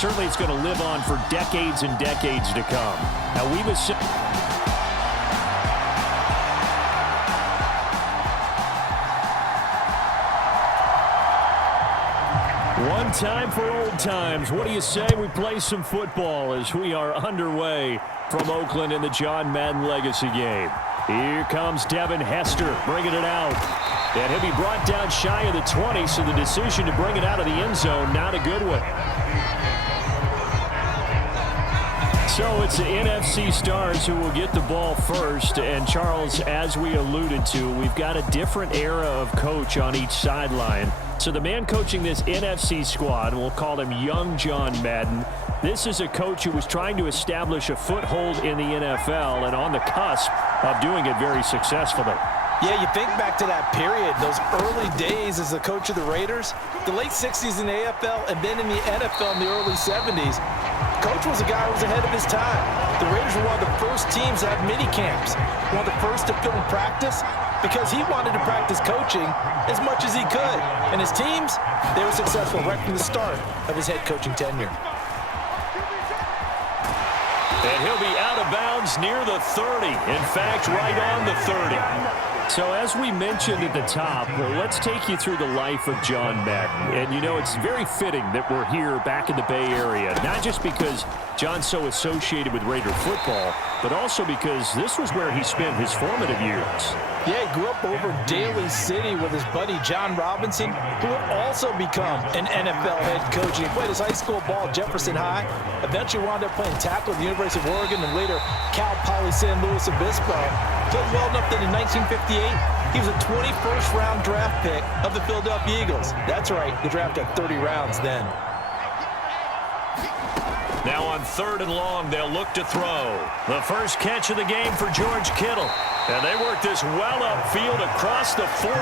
certainly it's going to live on for decades and decades to come. Now, we've one time for old times. What do you say we play some football as we are underway from Oakland in the John Madden Legacy game? Here comes Devin Hester bringing it out. And he'll be brought down shy of the 20, so the decision to bring it out of the end zone, not a good one. So it's the NFC stars who will get the ball first. And, Charles, as we alluded to, we've got a different era of coach on each sideline. So the man coaching this NFC squad, we'll call him Young John Madden, this is a coach who was trying to establish a foothold in the NFL and on the cusp of doing it very successfully. Yeah, you think back to that period, those early days as the coach of the Raiders, the late 60s in the AFL and then in the NFL in the early 70s. Coach was a guy who was ahead of his time. The Raiders were one of the first teams to have mini camps, one of the first to film practice, because he wanted to practice coaching as much as he could. And his teams, they were successful right from the start of his head coaching tenure. And he'll be out of bounds near the 30. In fact, right on the 30. So as we mentioned at the top, let's take you through the life of John Madden. And, you know, it's very fitting that we're here back in the Bay Area, not just because John's so associated with Raider football, but also because this was where he spent his formative years. Yeah, he grew up over Daly City with his buddy John Robinson, who would also become an NFL head coach. He played his high school ball at Jefferson High, eventually wound up playing tackle at the University of Oregon, and later Cal Poly San Luis Obispo. Played well enough that in 1958, he was a 21st round draft pick of the Philadelphia Eagles. That's right, the draft had 30 rounds then. Now on 3rd and long, they'll look to throw. The first catch of the game for George Kittle. And they work this well upfield across the 45.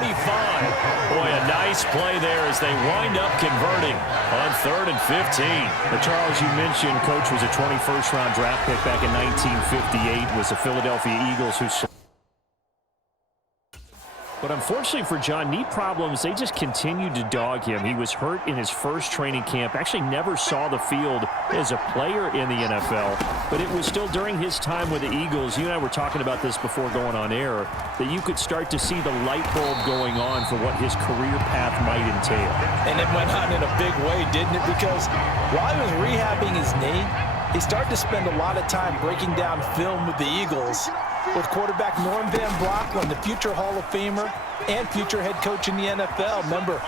Boy, a nice play there as they wind up converting on 3rd and 15. But Charles, you mentioned Coach was a 21st round draft pick back in 1958. Was the Philadelphia Eagles who... But unfortunately for John, knee problems, they just continued to dog him. He was hurt in his first training camp, actually never saw the field as a player in the NFL, but it was still during his time with the Eagles. You and I were talking about this before going on air, that you could start to see the light bulb going on for what his career path might entail. And it went on in a big way, didn't it? Because while he was rehabbing his knee, he started to spend a lot of time breaking down film with the Eagles, with quarterback Norm Van Brocklin, the future Hall of Famer and future head coach in the NFL. Remember,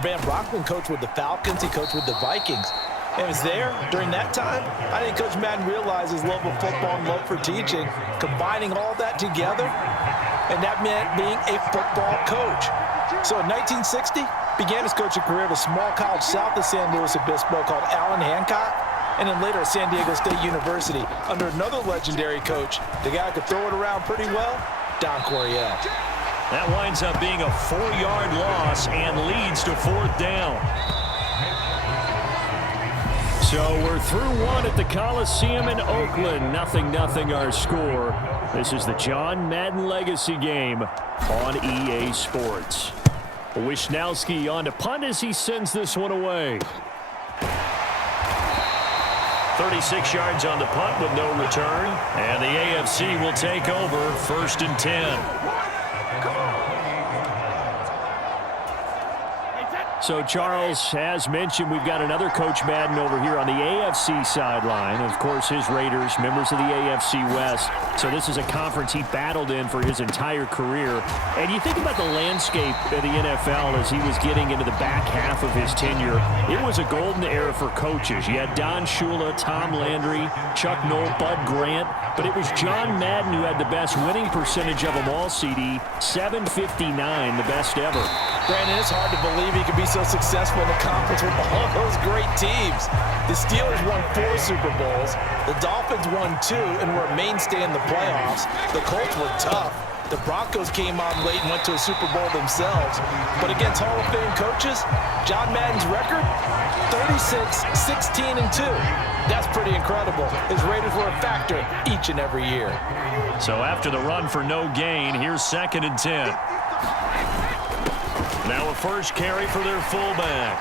Van Brocklin coached with the Falcons. He coached with the Vikings. And was there during that time. I think Coach Madden realized his love of football and love for teaching, combining all that together, and that meant being a football coach. So in 1960, began his coaching career at a small college south of San Luis Obispo called Allen Hancock, and then later at San Diego State University under another legendary coach, the guy who could throw it around pretty well, Don Coryell. That winds up being a 4-yard loss and leads to 4th down. So we're through one at the Coliseum in Oakland. 0-0 our score. This is the John Madden Legacy game on EA Sports. Wisnowski on to punt as he sends this one away. 36 yards on the punt with no return. And the AFC will take over 1st and 10. So, Charles, as mentioned, we've got another Coach Madden over here on the AFC sideline. Of course, his Raiders, members of the AFC West. So this is a conference he battled in for his entire career. And you think about the landscape of the NFL as he was getting into the back half of his tenure. It was a golden era for coaches. You had Don Shula, Tom Landry, Chuck Noll, Bud Grant. But it was John Madden who had the best winning percentage of them all, CD. 759, the best ever. Brandon, it's hard to believe he could be so successful in the conference with all those great teams. The Steelers won 4 Super Bowls. The Dolphins won 2 and were a mainstay in the playoffs. The Colts were tough. The Broncos came on late and went to a Super Bowl themselves. But against Hall of Fame coaches, John Madden's record, 36, 16, and 2. That's pretty incredible. His Raiders were a factor each and every year. So after the run for no gain, here's 2nd and 10. Now a first carry for their fullback.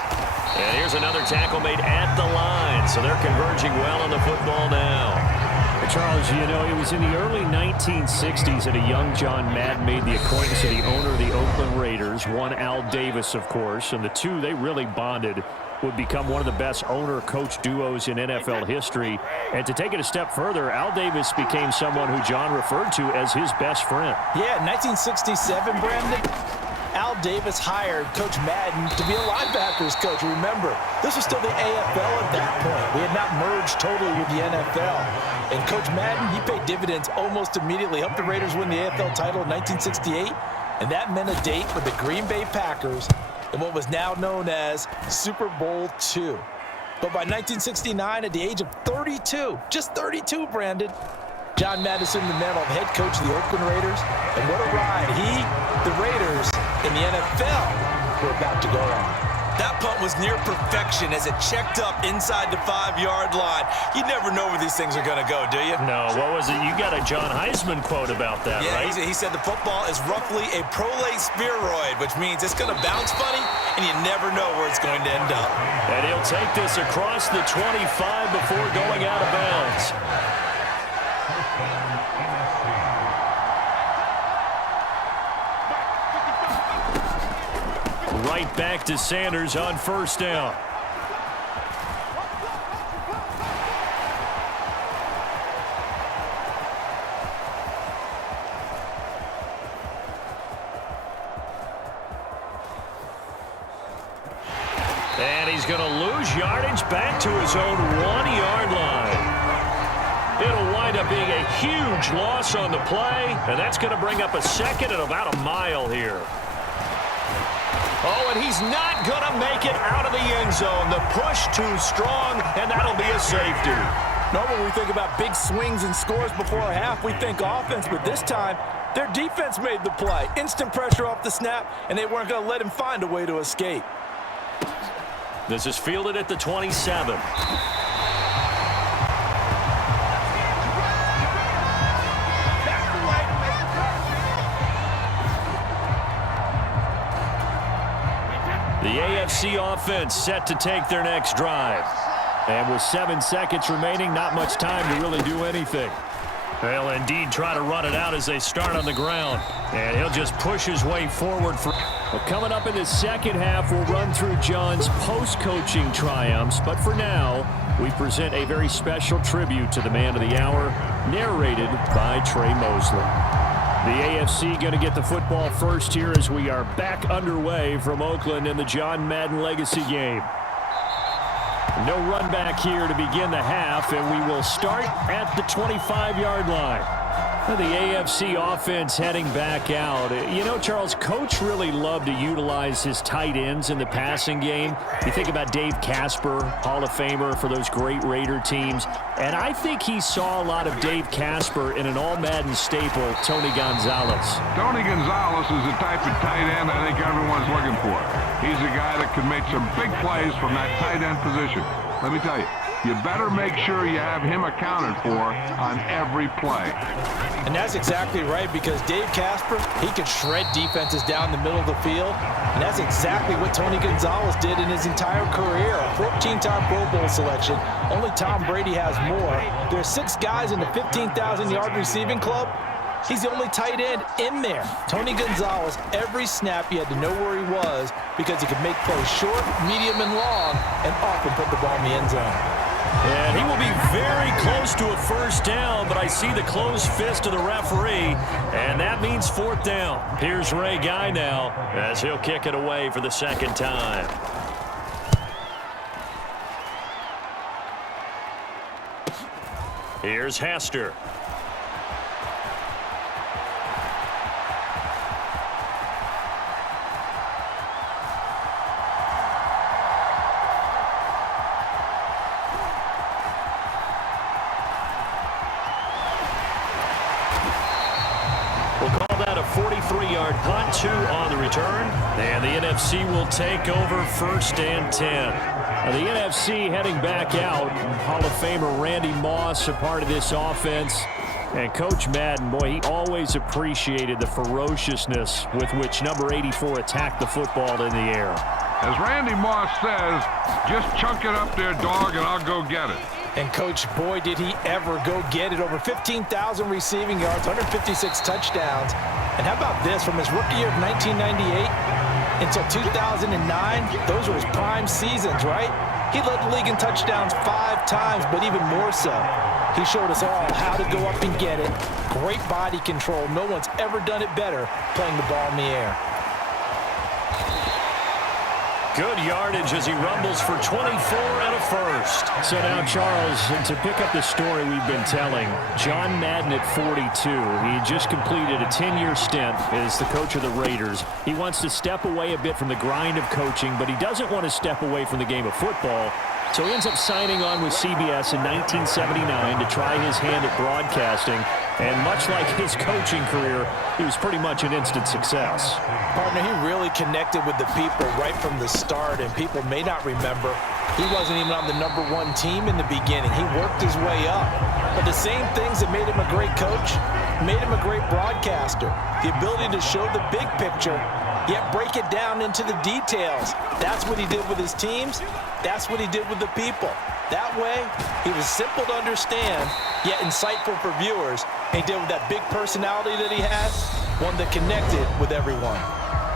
And here's another tackle made at the line. So they're converging well on the football now. Charles, you know, it was in the early 1960s that a young John Madden made the acquaintance of the owner of the Oakland Raiders, one Al Davis, of course, and the two, they really bonded, would become one of the best owner-coach duos in NFL history. And to take it a step further, Al Davis became someone who John referred to as his best friend. Yeah, 1967, Brandon, Al Davis hired Coach Madden to be a linebackers coach. Remember, this was still the AFL at that point. We had not merged totally with the NFL. And Coach Madden, he paid dividends almost immediately. Helped the Raiders win the AFL title in 1968. And that meant a date with the Green Bay Packers in what was now known as Super Bowl II. But by 1969, at the age of 32, just 32, Brandon, John Madden assumed the mantle of head coach of the Oakland Raiders. And what a ride he, the Raiders, in the NFL were about to go on. That punt was near perfection as it checked up inside the 5-yard line. You never know where these things are going to go, do you? No, what was it? You got a John Heisman quote about that, yeah, right? He said the football is roughly a prolate spheroid, which means it's going to bounce funny, and you never know where it's going to end up. And he'll take this across the 25 before going out of bounds. Right back to Sanders on first down. And he's going to lose yardage back to his own 1-yard line. It'll wind up being a huge loss on the play, and that's going to bring up a second and about a mile here. Oh, and he's not going to make it out of the end zone. The push too strong, and that'll be a safety. Normally, when we think about big swings and scores before a half, we think offense, but this time, their defense made the play. Instant pressure off the snap, and they weren't going to let him find a way to escape. This is fielded at the 27. The AFC offense set to take their next drive. And with 7 seconds remaining, not much time to really do anything. They'll indeed try to run it out as they start on the ground. And he'll just push his way forward. Well, coming up in the second half, we'll run through John's post-coaching triumphs. But for now, we present a very special tribute to the man of the hour, narrated by Trey Mosley. The AFC going to get the football first here as we are back underway from Oakland in the John Madden Legacy game. No run back here to begin the half, and we will start at the 25-yard line. The AFC offense heading back out. You know, Charles, Coach really loved to utilize his tight ends in the passing game. You think about Dave Casper, Hall of Famer for those great Raider teams. And I think he saw a lot of Dave Casper in an all-Madden staple, Tony Gonzalez. Tony Gonzalez is the type of tight end I think everyone's looking for. He's a guy that can make some big plays from that tight end position. Let me tell you, you better make sure you have him accounted for on every play. And that's exactly right, because Dave Casper, he could shred defenses down the middle of the field. And that's exactly what Tony Gonzalez did in his entire career. A 14-time Pro Bowl selection. Only Tom Brady has more. There's 6 guys in the 15,000-yard receiving club. He's the only tight end in there. Tony Gonzalez, every snap he had to know where he was because he could make plays short, medium, and long, and often put the ball in the end zone. And he will be very close to a first down, but I see the closed fist of the referee, and that means 4th down. Here's Ray Guy now as he'll kick it away for the second time. Here's Hester. We'll call that a 43-yard punt, 2 on the return. And the NFC will take over 1st and 10. The NFC heading back out. Hall of Famer Randy Moss a part of this offense. And Coach Madden, boy, he always appreciated the ferociousness with which number 84 attacked the football in the air. As Randy Moss says, just chunk it up there, dog, and I'll go get it. And, Coach, boy, did he ever go get it. Over 15,000 receiving yards, 156 touchdowns. And how about this? From his rookie year of 1998 until 2009, those were his prime seasons, right? He led the league in touchdowns 5 times, but even more so, he showed us all how to go up and get it. Great body control. No one's ever done it better playing the ball in the air. Good yardage as he rumbles for 24 and a first. So now, Charles, to pick up the story we've been telling, John Madden at 42, he just completed a 10-year stint as the coach of the Raiders. He wants to step away a bit from the grind of coaching, but he doesn't want to step away from the game of football. So he ends up signing on with CBS in 1979 to try his hand at broadcasting. And much like his coaching career, he was pretty much an instant success. Partner, he really connected with the people right from the start, and people may not remember, he wasn't even on the #1 team in the beginning. He worked his way up. But the same things that made him a great coach made him a great broadcaster. The ability to show the big picture, yet break it down into the details. That's what he did with his teams. That's what he did with the people. That way, he was simple to understand, yet insightful for viewers. And he did with that big personality that he had, one that connected with everyone.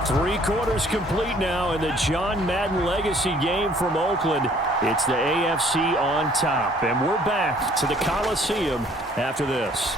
3 quarters complete now in the John Madden legacy game from Oakland. It's the AFC on top, and we're back to the Coliseum after this.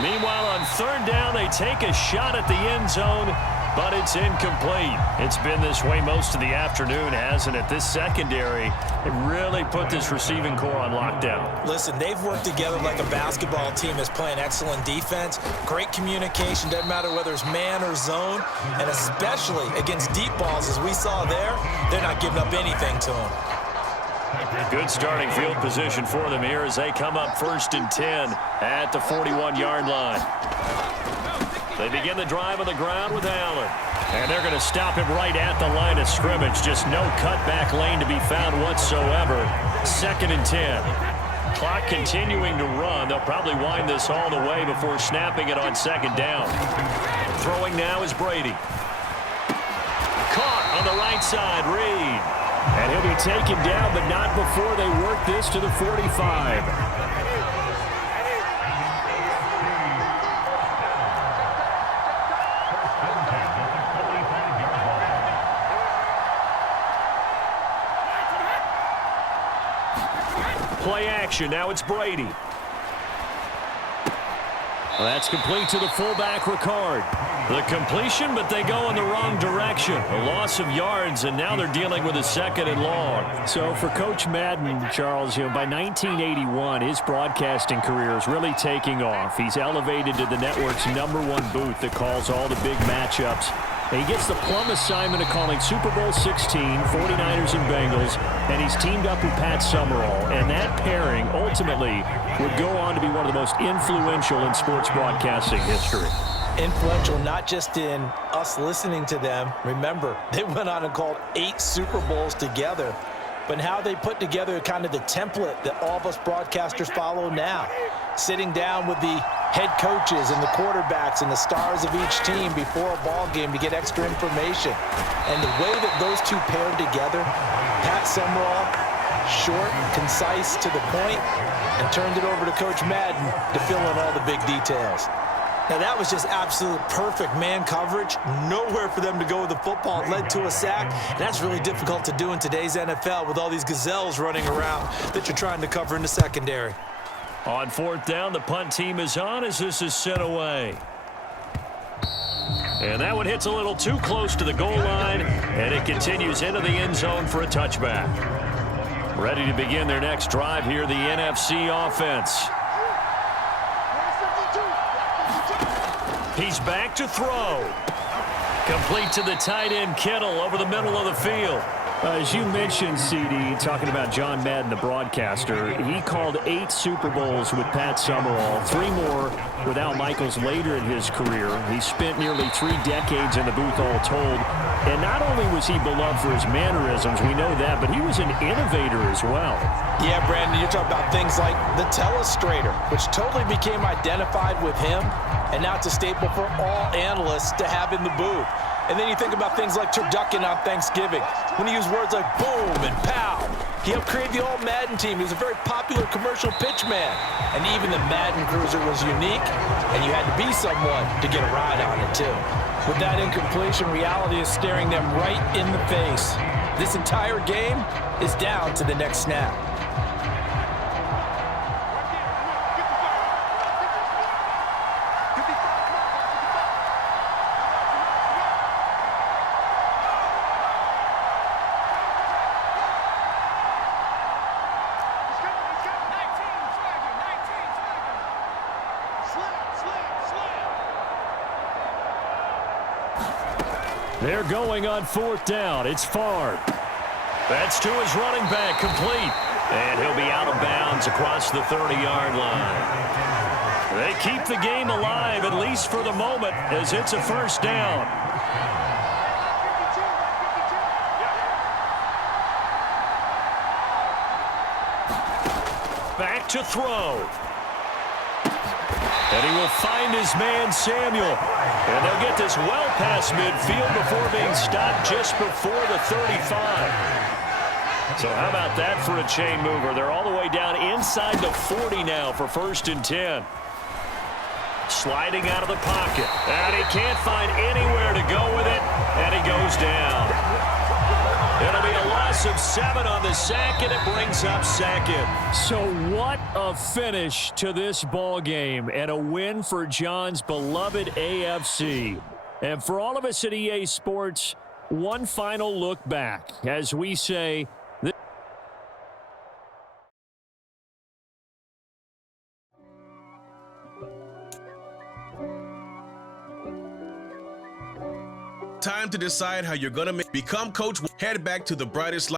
Meanwhile, on 3rd down, they take a shot at the end zone, but it's incomplete. It's been this way most of the afternoon, hasn't it? This secondary, it really put this receiving core on lockdown. Listen, they've worked together like a basketball team is playing excellent defense. Great communication, doesn't matter whether it's man or zone. And especially against deep balls, as we saw there, they're not giving up anything to them. Good starting field position for them here as they come up 1st and 10 at the 41-yard line. They begin the drive on the ground with Allen. And they're going to stop him right at the line of scrimmage. Just no cutback lane to be found whatsoever. 2nd and 10. Clock continuing to run. They'll probably wind this all the way before snapping it on 2nd down. Throwing now is Brady. Caught on the right side, Reed. And he'll be taken down, but not before they work this to the 45. Play action. Now it's Brady. Well, that's complete to the fullback, Ricard. The completion, but they go in the wrong direction. A loss of yards, and now they're dealing with a 2nd and long. So for Coach Madden, Charles, by 1981, his broadcasting career is really taking off. He's elevated to the network's #1 booth that calls all the big matchups. And he gets the plum assignment of calling Super Bowl 16, 49ers and Bengals, and he's teamed up with Pat Summerall. And that pairing ultimately would go on to be one of the most influential in sports broadcasting history. Influential not just in us listening to them. Remember, they went on and called 8 Super Bowls together. But how they put together kind of the template that all of us broadcasters follow now. Sitting down with the head coaches and the quarterbacks and the stars of each team before a ball game to get extra information. And the way that those two paired together, Pat Summerall, short, concise, to the point, and turned it over to Coach Madden to fill in all the big details. Now, that was just absolute perfect man coverage. Nowhere for them to go with the football. It led to a sack. And that's really difficult to do in today's NFL with all these gazelles running around that you're trying to cover in the secondary. On 4th down, the punt team is on as this is sent away. And that one hits a little too close to the goal line, and it continues into the end zone for a touchback. Ready to begin their next drive here, the NFC offense. He's back to throw. Complete to the tight end, Kittle, over the middle of the field. As you mentioned, CD, talking about John Madden, the broadcaster, he called 8 Super Bowls with Pat Summerall, 3 more with Al Michaels later in his career. He spent nearly 3 decades in the booth all told. And not only was he beloved for his mannerisms, we know that, but he was an innovator as well. Yeah, Brandon, you're talking about things like the telestrator, which totally became identified with him, and now it's a staple for all analysts to have in the booth. And then you think about things like turducken on Thanksgiving, when he used words like boom and pow. He helped create the old Madden team. He was a very popular commercial pitch man. And even the Madden Cruiser was unique, and you had to be someone to get a ride on it, too. With that incompletion, reality is staring them right in the face. This entire game is down to the next snap. They're going on 4th down. It's Favre. That's to his running back, complete. And he'll be out of bounds across the 30-yard line. They keep the game alive, at least for the moment, as it's a 1st down. Back to throw. And he will find his man, Samuel. And they'll get this well past midfield before being stopped just before the 35. So how about that for a chain mover? They're all the way down inside the 40 now for 1st and 10. Sliding out of the pocket. And he can't find anywhere to go with it. And he goes down. It'll be a loss of 7 on the sack, and it brings up 2nd. So what a finish to this ball game, and a win for John's beloved AFC. And for all of us at EA Sports, one final look back as we say, time to decide how you're going to become coach. Head back to the brightest light.